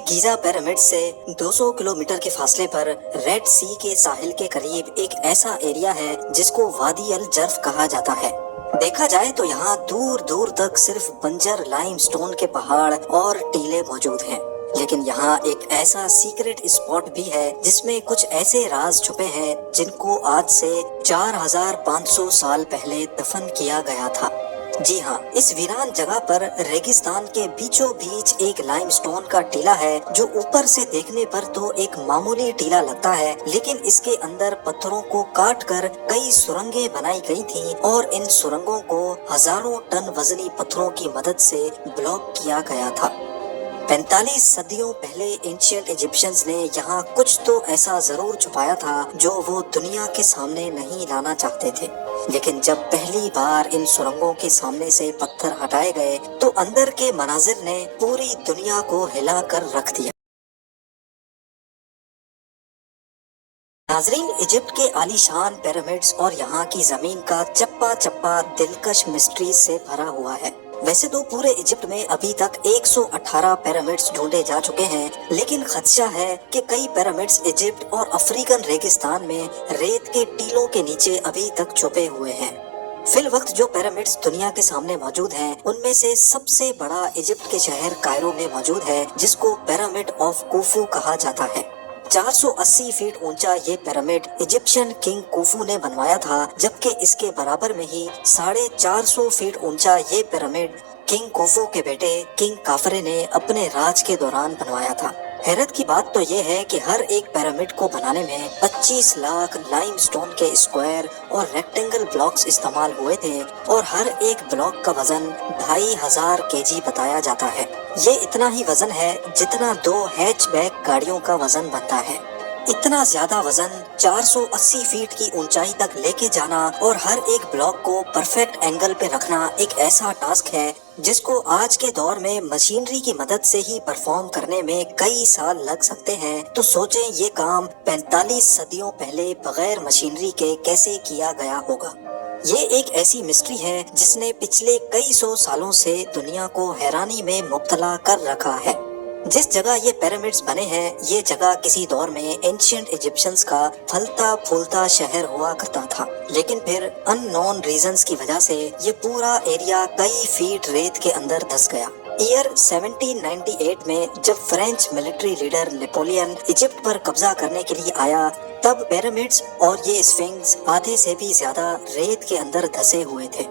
Giza pyramid से 200 kilometre के फासले पर रेड सी के साहिल के करीब एक ऐसा एरिया है जिसको वादी अल जर्फ कहा जाता है। देखा जाए तो यहाँ दूर दूर तक सिर्फ बंजर लाइमस्टोन के पहाड़ और टीले मौजूद हैं। लेकिन यहाँ एक ऐसा सीक्रेट स्पॉट भी है जिसमें कुछ ऐसे राज छुपे हैं जिनको आज से 4500 साल पहले दफन किया गया था। जी हाँ, इस वीरान जगह पर रेगिस्तान के बीचों बीच एक लाइमस्टोन का टीला है जो ऊपर से देखने पर तो एक मामूली टीला लगता है, लेकिन इसके अंदर पत्थरों को काट कर कई सुरंगें बनाई गई थी और इन सुरंगों को हजारों टन वजनी पत्थरों की मदद से ब्लॉक किया गया था। 45 सदियों पहले एंशिएंट इजिप्शियंस ने यहाँ कुछ तो ऐसा जरूर छुपाया था जो वो दुनिया के सामने नहीं लाना चाहते थे। लेकिन जब पहली बार इन सुरंगों के सामने से पत्थर हटाए गए तो अंदर के मनाजिर ने पूरी दुनिया को हिला कर रख दिया। नाजरीन, इजिप्ट के आलीशान पिरामिड्स और यहाँ की जमीन का चप्पा चप्पा दिलकश मिस्ट्री से भरा हुआ है। वैसे तो पूरे इजिप्ट में अभी तक 118 पिरामिड्स ढूंढे जा चुके हैं, लेकिन खदशा है कि कई पिरामिड्स इजिप्ट और अफ्रीकन रेगिस्तान में रेत के टीलों के नीचे अभी तक छुपे हुए हैं। फिल वक्त जो पिरामिड्स दुनिया के सामने मौजूद हैं, उनमें से सबसे बड़ा इजिप्ट के शहर कायरो में मौजूद है, जिसको पिरामिड ऑफ कुफू कहा जाता है। 480 फीट ऊंचा ये पिरामिड इजिप्शियन किंग कुफू ने बनवाया था, जबकि इसके बराबर में ही 450 फीट ऊंचा ये पिरामिड किंग कुफू के बेटे किंग काफरे ने अपने राज के दौरान बनवाया था। हैरत की बात तो ये है कि हर एक पिरामिड को बनाने में 25 लाख लाइमस्टोन के स्क्वायर और रेक्टेंगल ब्लॉक्स इस्तेमाल हुए थे और हर एक ब्लॉक का वजन 2500 केजी बताया जाता है। ये इतना ही वजन है जितना 2 हैचबैक गाड़ियों का वजन बनता है। इतना ज्यादा वजन 480 फीट की ऊंचाई तक लेके जाना और हर एक ब्लॉक को परफेक्ट एंगल पे रखना एक ऐसा टास्क है जिसको आज के दौर में मशीनरी की मदद से ही परफॉर्म करने में कई साल लग सकते हैं। तो सोचें ये काम 45 सदियों पहले बगैर मशीनरी के कैसे किया गया होगा। ये एक ऐसी मिस्ट्री है जिसने पिछले कई सौ सालों से दुनिया को हैरानी में मुब्तला कर रखा है। जिस जगह ये पिरामिड्स बने हैं, ये जगह किसी दौर में एंशिएंट इजिप्शियंस का फलता फूलता शहर हुआ करता था, लेकिन फिर अननोन रीजंस की वजह से ये पूरा एरिया कई फीट रेत के अंदर धंस गया। ईयर 1798 में जब French military leader Napoleon Egypt पर कब्जा करने के लिए आया, तब पिरामिड्स और ये स्फिंक्स आधे से भी ज्यादा रेत के अंदर धंसे हुए थे।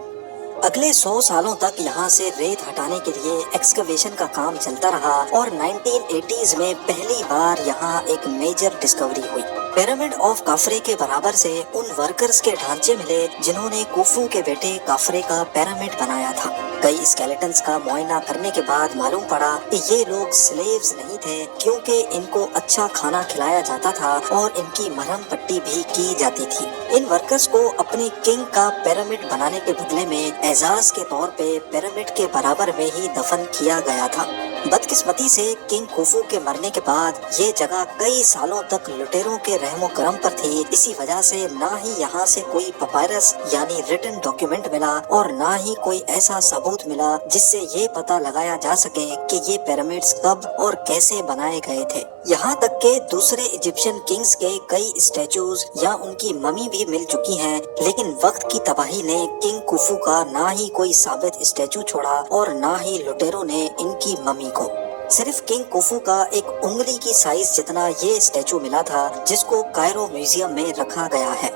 अगले 100 सालों तक यहाँ से रेत हटाने के लिए एक्सकवेशन का काम चलता रहा और 1980s में पहली बार यहाँ एक मेजर डिस्कवरी हुई। पिरामिड ऑफ काफरे के बराबर से उन वर्कर्स के ढांचे मिले जिन्होंने कुफू के बेटे काफरे का पिरामिड बनाया था। कई स्केलेटन्स का मुआयना करने के बाद मालूम पड़ा कि ये लोग स्लेव्स नहीं थे, क्योंकि इनको अच्छा खाना खिलाया जाता था और इनकी मरहम पट्टी भी की जाती थी। इन वर्कर्स को अपने किंग का पिरामिड बनाने के बदले में एजाज के तौर पे पिरामिड के बराबर में ही दफन किया गया था। बदकिस्मती से किंग कुफू के मरने के बाद ये जगह कई सालों तक लुटेरों के रहमो करम पर थी। इसी वजह से ना ही यहाँ से कोई पपायरस यानी रिटन डॉक्यूमेंट मिला और ना ही कोई ऐसा सबूत मिला जिससे ये पता लगाया जा सके कि ये पिरामिड्स कब और कैसे बनाए गए थे। यहाँ तक के दूसरे इजिप्शियन किंग्स के कई स्टैचूज या उनकी ममी भी मिल चुकी हैं, लेकिन वक्त की तबाही ने किंग कुफू का ना ही कोई साबित स्टैचू छोड़ा और ना ही लुटेरों ने इनकी ममी को। सिर्फ किंग कुफू का एक उंगली की साइज जितना ये स्टैचू मिला था, जिसको कायरो म्यूजियम में रखा गया है।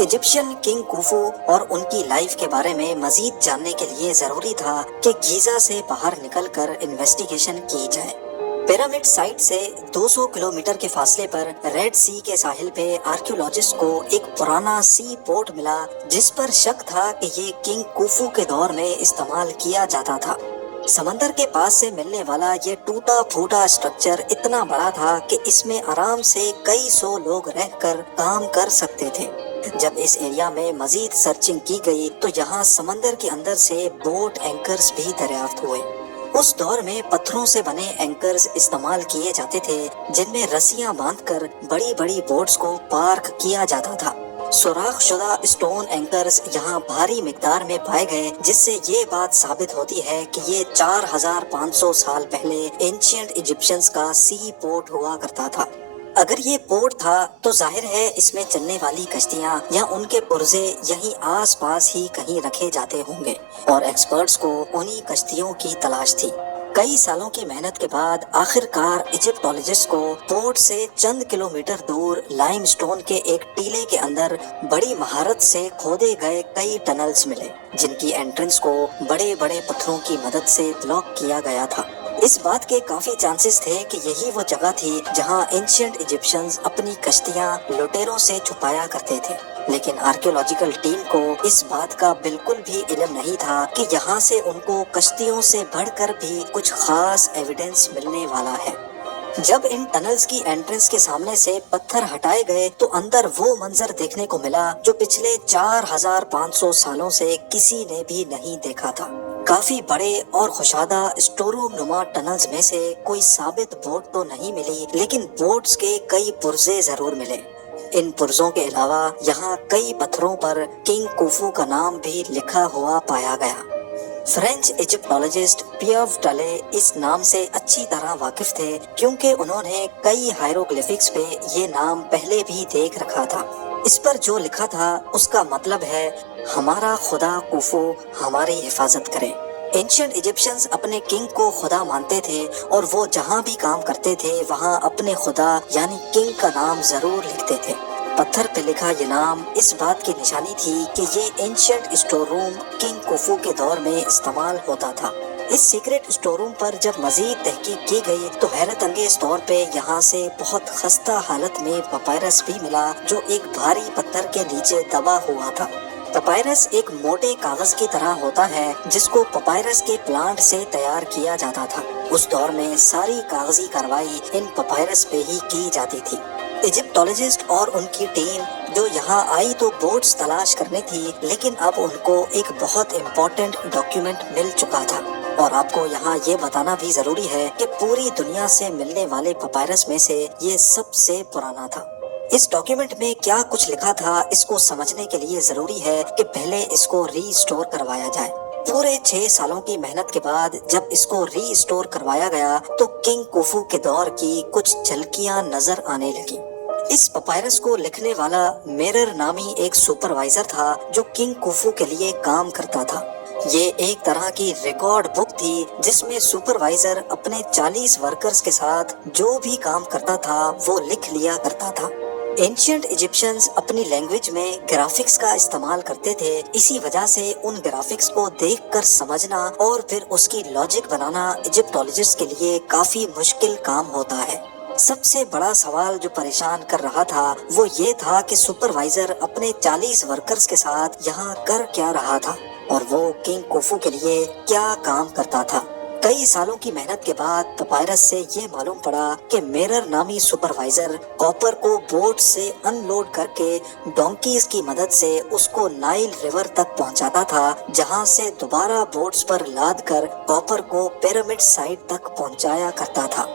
इजिप्शियन किंग कुफू और उनकी लाइफ के बारे में मजीद जानने के लिए जरूरी था कि गीजा से बाहर निकलकर इन्वेस्टिगेशन की जाए। पिरामिड साइट से 200 किलोमीटर के फासले पर रेड सी के साहिल पे आर्कियोलॉजिस्ट को एक पुराना सी पोर्ट मिला, जिस पर शक था कि ये किंग कुफू के दौर में इस्तेमाल किया जाता था। समंदर के पास से मिलने वाला ये टूटा फूटा स्ट्रक्चर इतना बड़ा था कि इसमें आराम से कई सौ लोग रहकर काम कर सकते थे। जब इस एरिया में मजीद सर्चिंग की गई तो यहाँ समंदर के अंदर से बोट एंकर्स भी दरियाफ्त हुए। उस दौर में पत्थरों से बने एंकर्स इस्तेमाल किए जाते थे, जिनमें रस्सियां बांधकर बड़ी बड़ी बोट्स को पार्क किया जाता था। सुराख शुदा स्टोन एंकर्स यहाँ भारी मिकदार में पाए गए, जिससे ये बात साबित होती है कि ये 4500 साल पहले एंशियंट इजिप्शियंस का सी पोर्ट हुआ करता था। अगर ये पोर्ट था तो जाहिर है इसमें चलने वाली कश्तियाँ या उनके पुर्जे यहीं आस पास ही कहीं रखे जाते होंगे और एक्सपर्ट्स को उन्हीं कश्तियों की तलाश थी। कई सालों की मेहनत के बाद आखिरकार इजिप्टोलॉजिस्ट को पोर्ट से चंद किलोमीटर दूर लाइमस्टोन के एक टीले के अंदर बड़ी महारत से खोदे गए कई टनल्स मिले, जिनकी एंट्रेंस को बड़े बड़े पत्थरों की मदद से ब्लॉक किया गया था। इस बात के काफी चांसेस थे कि यही वो जगह थी जहां एंशिएंट इजिप्शियंस अपनी कश्तियां लुटेरों से छुपाया करते थे, लेकिन आर्कियोलॉजिकल टीम को इस बात का बिल्कुल भी इल्म नहीं था कि यहाँ से उनको कश्तियों से बढ़कर भी कुछ खास एविडेंस मिलने वाला है। जब इन टनल्स की एंट्रेंस के सामने से पत्थर हटाए गए तो अंदर वो मंजर देखने को मिला जो पिछले 4500 सालों से किसी ने भी नहीं देखा था। काफी बड़े और खुशादा स्टोरूम नुमा टनल्स में से कोई साबित बोट तो नहीं मिली, लेकिन बोट्स के कई पुर्जे जरूर मिले। इन पुर्जों के अलावा यहाँ कई पत्थरों पर किंग कुफू का नाम भी लिखा हुआ पाया गया। फ्रेंच इजिप्टोलॉजिस्ट पियर्व टले इस नाम से अच्छी तरह वाकिफ थे, क्योंकि उन्होंने कई हायरोग्लिफिक्स पे ये नाम पहले भी देख रखा था। इस पर जो लिखा था उसका मतलब है, हमारा खुदा कुफू हमारी हिफाजत करे। एंशिएंट इजिप्शियंस अपने किंग को खुदा मानते थे और वो जहाँ भी काम करते थे वहाँ अपने खुदा यानी किंग का नाम जरूर लिखते थे। पत्थर पे लिखा ये नाम इस बात की निशानी थी कि ये एंशिएंट स्टोर रूम किंग कुफू के दौर में इस्तेमाल होता था। इस सीक्रेट स्टोर रूम पर जब मजीद तहकीक की गई तो हैरत अंगेज तौर पे यहाँ से बहुत खस्ता हालत में पपायरस भी मिला, जो एक भारी पत्थर के नीचे दबा हुआ था। पपायरस एक मोटे कागज की तरह होता है जिसको पपायरस के प्लांट से तैयार किया जाता था। उस दौर में सारी कागजी कार्रवाई इन पपायरस पे ही की जाती थी। इजिप्टोलॉजिस्ट और उनकी टीम जो यहाँ आई तो बोट्स तलाश करनी थी, लेकिन अब उनको एक बहुत इम्पोर्टेंट डॉक्यूमेंट मिल चुका था। और आपको यहाँ ये बताना भी जरूरी है कि पूरी दुनिया से मिलने वाले पपायरस में से ये सबसे पुराना था। इस डॉक्यूमेंट में क्या कुछ लिखा था इसको समझने के लिए जरूरी है कि पहले इसको रीस्टोर करवाया जाए। पूरे 6 सालों की मेहनत के बाद जब इसको रीस्टोर करवाया गया तो किंग कुफू के दौर की कुछ झलकियां नजर आने लगी। इस पपायरस को लिखने वाला मिरर नामी एक सुपरवाइजर था जो किंग कुफू के लिए काम करता था। ये एक तरह की रिकॉर्ड बुक थी जिसमें सुपरवाइजर अपने 40 वर्कर्स के साथ जो भी काम करता था वो लिख लिया करता था। एंशिएंट इजिप्शियंस अपनी लैंग्वेज में ग्राफिक्स का इस्तेमाल करते थे, इसी वजह से उन ग्राफिक्स को देखकर समझना और फिर उसकी लॉजिक बनाना इजिप्टोलॉजिस्ट के लिए काफी मुश्किल काम होता है। सबसे बड़ा सवाल जो परेशान कर रहा था वो ये था कि सुपरवाइजर अपने 40 वर्कर्स के साथ यहाँ कर क्या रहा था और वो किंग कुफू के लिए क्या काम करता था। कई सालों की मेहनत के बाद पपायरस से ये मालूम पड़ा कि मिरर नामी सुपरवाइजर कॉपर को बोट से अनलोड करके डोंकीज की मदद से उसको नाइल रिवर तक पहुंचाता था, जहां से दोबारा बोट्स पर लाद कर कॉपर को पिरामिड साइट तक पहुंचाया करता था।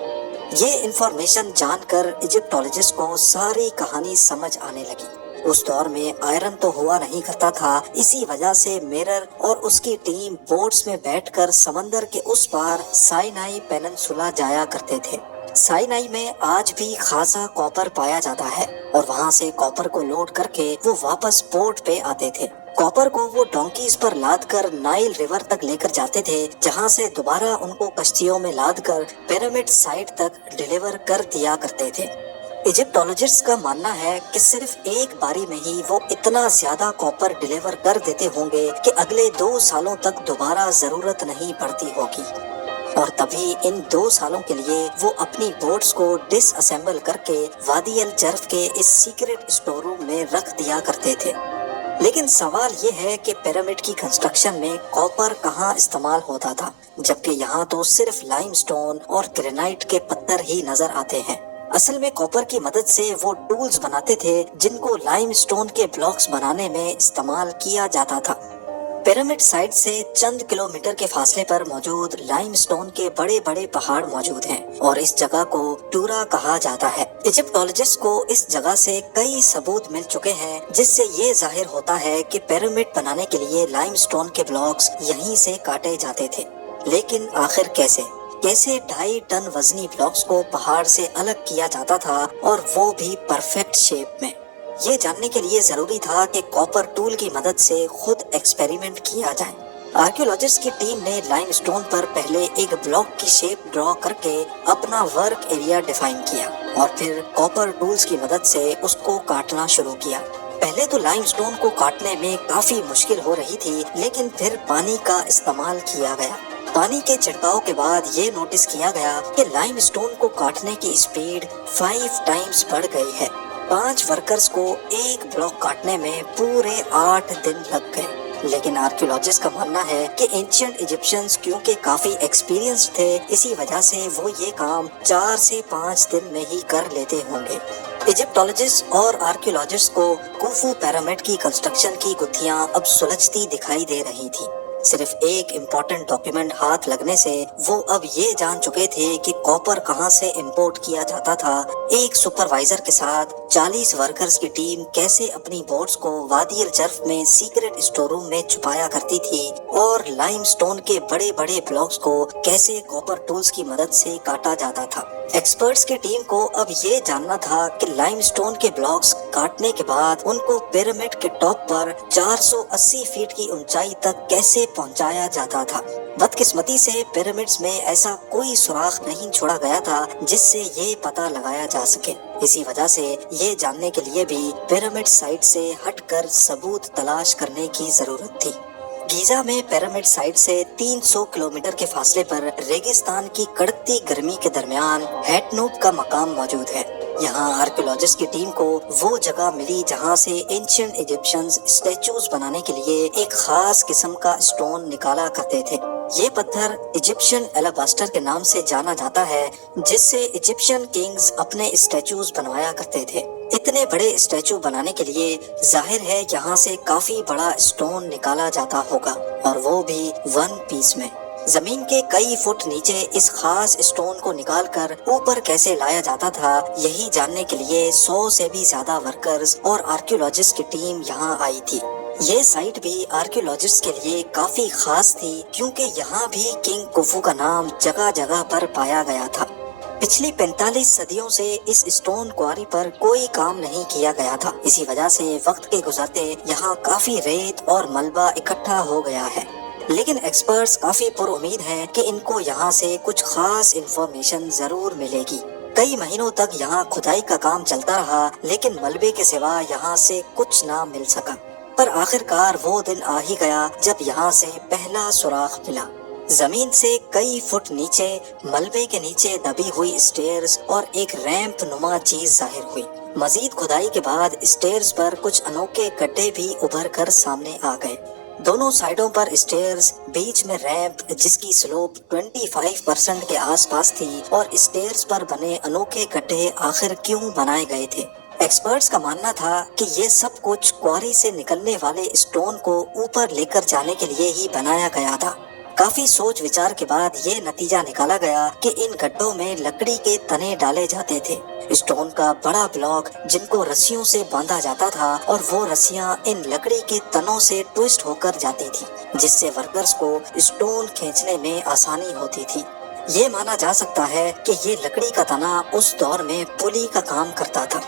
ये इंफॉर्मेशन जानकर इजिप्टोलॉजिस्ट को सारी कहानी समझ आने लगी। उस दौर में आयरन तो हुआ नहीं करता था, इसी वजह से मिरर और उसकी टीम बोट्स में बैठकर समंदर के उस पार साइनाई पेनिनसुला जाया करते थे। साइनाई में आज भी खासा कॉपर पाया जाता है और वहाँ से कॉपर को लोड करके वो वापस पोर्ट पे आते थे। कॉपर को वो डोंकीज पर लाद कर नाइल रिवर तक लेकर जाते थे, जहाँ से दोबारा उनको कश्तियों में लाद कर पिरामिड साइट तक डिलीवर कर दिया करते थे। इजिप्टोलॉजिस्ट्स का मानना है कि सिर्फ एक बारी में ही वो इतना ज्यादा कॉपर डिलीवर कर देते होंगे कि अगले 2 सालों तक दोबारा जरूरत नहीं पड़ती होगी। और तभी इन 2 सालों के लिए वो अपनी बोट्स को डिसअसेंबल करके वादी अल जर्फ के इस सीक्रेट स्टोर रूम में रख दिया करते थे। लेकिन सवाल ये है कि पिरामिड की कंस्ट्रक्शन में कॉपर कहाँ इस्तेमाल होता था, जबकि यहाँ तो सिर्फ लाइमस्टोन और ग्रेनाइट के पत्थर ही नजर आते हैं। असल में कॉपर की मदद से वो टूल्स बनाते थे जिनको लाइमस्टोन के ब्लॉक्स बनाने में इस्तेमाल किया जाता था। पिरामिड साइट से चंद किलोमीटर के फासले पर मौजूद लाइमस्टोन के बड़े बड़े पहाड़ मौजूद हैं और इस जगह को टूरा कहा जाता है। इजिप्टोलॉजिस्ट को इस जगह से कई सबूत मिल चुके हैं जिससे ये जाहिर होता है कि पिरामिड बनाने के लिए लाइमस्टोन के ब्लॉक्स यहीं से काटे जाते थे। लेकिन आखिर कैसे 2.5 टन वजनी ब्लॉक्स को पहाड़ से अलग किया जाता था और वो भी परफेक्ट शेप में। ये जानने के लिए जरूरी था कि कॉपर टूल की मदद से खुद एक्सपेरिमेंट किया जाए। आर्कियोलॉजिस्ट की टीम ने लाइमस्टोन पर पहले एक ब्लॉक की शेप ड्रॉ करके अपना वर्क एरिया डिफाइन किया और फिर कॉपर टूल्स की मदद से उसको काटना शुरू किया। पहले तो लाइमस्टोन को काटने में काफी मुश्किल हो रही थी, लेकिन फिर पानी का इस्तेमाल किया गया। पानी के छिड़काव के बाद ये नोटिस किया गया कि लाइमस्टोन को काटने की स्पीड 5 टाइम्स बढ़ गई है। 5 वर्कर्स को एक ब्लॉक काटने में पूरे 8 दिन लग गए। लेकिन आर्कियोलॉजिस्ट का मानना है कि एंशिएंट इजिप्शियंस क्योंकि काफी एक्सपीरियंस्ड थे, इसी वजह से वो ये काम 4 से 5 दिन में ही कर लेते होंगे। इजिप्टोलॉजिस्ट और आर्कियोलॉजिस्ट को खुफू पिरामिड की कंस्ट्रक्शन की गुत्थियां अब सुलझती दिखाई दे रही थी। सिर्फ एक इम्पोर्टेंट डॉक्यूमेंट हाथ लगने से वो अब ये जान चुके थे कि कॉपर कहां से इंपोर्ट किया जाता था। एक सुपरवाइजर के साथ 40 वर्कर्स की टीम कैसे अपनी बोट्स को वादी अल जर्फ में सीक्रेट स्टोर रूम में छुपाया करती थी और लाइमस्टोन के बड़े बड़े ब्लॉक्स को कैसे कॉपर टूल्स की मदद से काटा जाता था। एक्सपर्ट्स की टीम को अब ये जानना था कि लाइमस्टोन के ब्लॉक्स काटने के बाद उनको पिरामिड के टॉप पर 480 फीट की ऊंचाई तक कैसे पहुंचाया जाता था। बदकिस्मती से पिरामिड्स में ऐसा कोई सुराख नहीं छोड़ा गया था जिससे ये पता लगाया जा सके। इसी वजह से ये जानने के लिए भी पिरामिड साइट से हटकर सबूत तलाश करने की जरूरत थी। गीजा में पिरामिड साइट से 300 किलोमीटर के फासले पर रेगिस्तान की कड़कती गर्मी के दरमियान हैटनूब का मकाम मौजूद है। यहाँ आर्कियोलॉजिस्ट की टीम को वो जगह मिली जहाँ से एंशिएंट इजिप्शियंस स्टैचूज बनाने के लिए एक खास किस्म का स्टोन निकाला करते थे। ये पत्थर इजिप्शियन एलाबास्टर के नाम से जाना जाता है, जिससे इजिप्शियन किंग्स अपने स्टैचूज बनवाया करते थे। इतने बड़े स्टैचू बनाने के लिए जाहिर है यहाँ से काफी बड़ा स्टोन निकाला जाता होगा, और वो भी 1 पीस में। जमीन के कई फुट नीचे इस खास स्टोन को निकालकर ऊपर कैसे लाया जाता था, यही जानने के लिए 100 से भी ज्यादा वर्कर्स और आर्कियोलॉजिस्ट की टीम यहाँ आई थी। ये साइट भी आर्कियोलॉजिस्ट के लिए काफी खास थी, क्योंकि यहाँ भी किंग खुफू का नाम जगह जगह पर पाया गया था। पिछली 45 सदियों से इस स्टोन क्वारी पर कोई काम नहीं किया गया था। इसी वजह से वक्त के गुजरते यहाँ काफी रेत और मलबा इकट्ठा हो गया है। लेकिन एक्सपर्ट्स काफी पुरुमीद हैं कि इनको यहाँ से कुछ खास इंफॉर्मेशन जरूर मिलेगी। कई महीनों तक यहाँ खुदाई का काम चलता रहा, लेकिन मलबे के सिवा यहाँ से कुछ ना मिल सका। पर आखिरकार वो दिन आ ही गया जब यहाँ से पहला सुराख मिला। जमीन से कई फुट नीचे मलबे के नीचे दबी हुई स्टेयर्स और एक रैंप नुमा चीज जाहिर हुई। मजीद खुदाई के बाद स्टेयर्स पर कुछ अनोखे गड्ढे भी उभर कर सामने आ गए। दोनों साइडों पर स्टेयर्स, बीच में रैंप जिसकी स्लोप 25% के आसपास थी, और स्टेयर्स पर बने अनोखे गड्ढे आखिर क्यों बनाए गए थे। एक्सपर्ट्स का मानना था कि ये सब कुछ क्वारी से निकलने वाले स्टोन को ऊपर लेकर जाने के लिए ही बनाया गया था। काफी सोच विचार के बाद ये नतीजा निकाला गया कि इन गड्ढों में लकड़ी के तने डाले जाते थे। स्टोन का बड़ा ब्लॉक जिनको रस्सियों से बांधा जाता था, और वो रस्सियां इन लकड़ी के तनों से ट्विस्ट होकर जाती थी, जिससे वर्कर्स को स्टोन खींचने में आसानी होती थी। ये माना जा सकता है कि ये लकड़ी का तना उस दौर में पुली का काम करता था।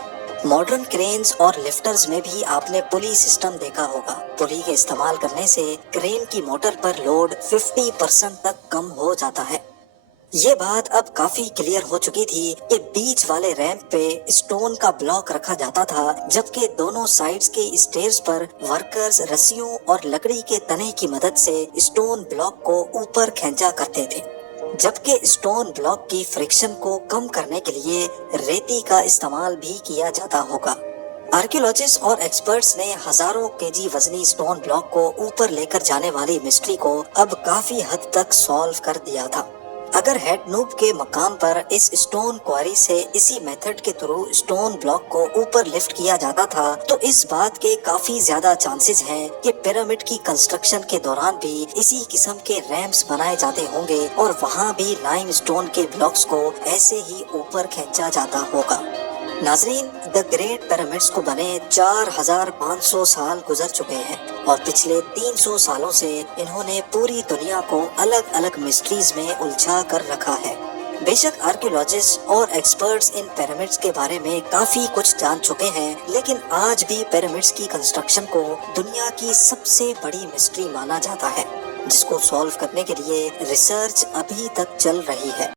मॉडर्न क्रेन्स और लिफ्टर्स में भी आपने पुली सिस्टम देखा होगा। पुली के इस्तेमाल करने से क्रेन की मोटर पर लोड 50% तक कम हो जाता है। ये बात अब काफी क्लियर हो चुकी थी कि बीच वाले रैंप पे स्टोन का ब्लॉक रखा जाता था, जबकि दोनों साइड्स के स्टेयर्स पर वर्कर्स रस्सियों और लकड़ी के तने की मदद से स्टोन ब्लॉक को ऊपर खींचा करते थे। जबकि स्टोन ब्लॉक की फ्रिक्शन को कम करने के लिए रेती का इस्तेमाल भी किया जाता होगा। आर्कियोलॉजिस्ट और एक्सपर्ट्स ने हजारों केजी वजनी स्टोन ब्लॉक को ऊपर लेकर जाने वाली मिस्ट्री को अब काफी हद तक सॉल्व कर दिया था। اگر ہیڈ نوب کے مقام پر اس اسٹون کواری سے اسی میتھڈ کے تھرو اسٹون بلاک کو اوپر لفٹ کیا جاتا تھا تو اس بات کے کافی زیادہ چانسز ہیں کہ پیرامڈ کی کنسٹرکشن کے دوران بھی اسی قسم کے ریمپس بنائے جاتے ہوں گے اور وہاں بھی لائم اسٹون کے بلاکس کو ایسے ہی اوپر کھینچا جاتا ہوگا۔ ناظرین، دا گریٹ پیرامڈس کو بنے 4500 سال گزر چکے ہیں اور پچھلے 300 سالوں سے انہوں نے پوری دنیا کو الگ الگ مسٹریز میں الجھا کر رکھا ہے۔ بے شک آرکیولوجسٹ اور ایکسپرٹس ان پیرامڈس کے بارے میں کافی کچھ جان چکے ہیں، لیکن آج بھی پیرامڈس کی کنسٹرکشن کو دنیا کی سب سے بڑی مسٹری مانا جاتا ہے، جس کو سالو کرنے کے لیے ریسرچ ابھی تک چل رہی ہے۔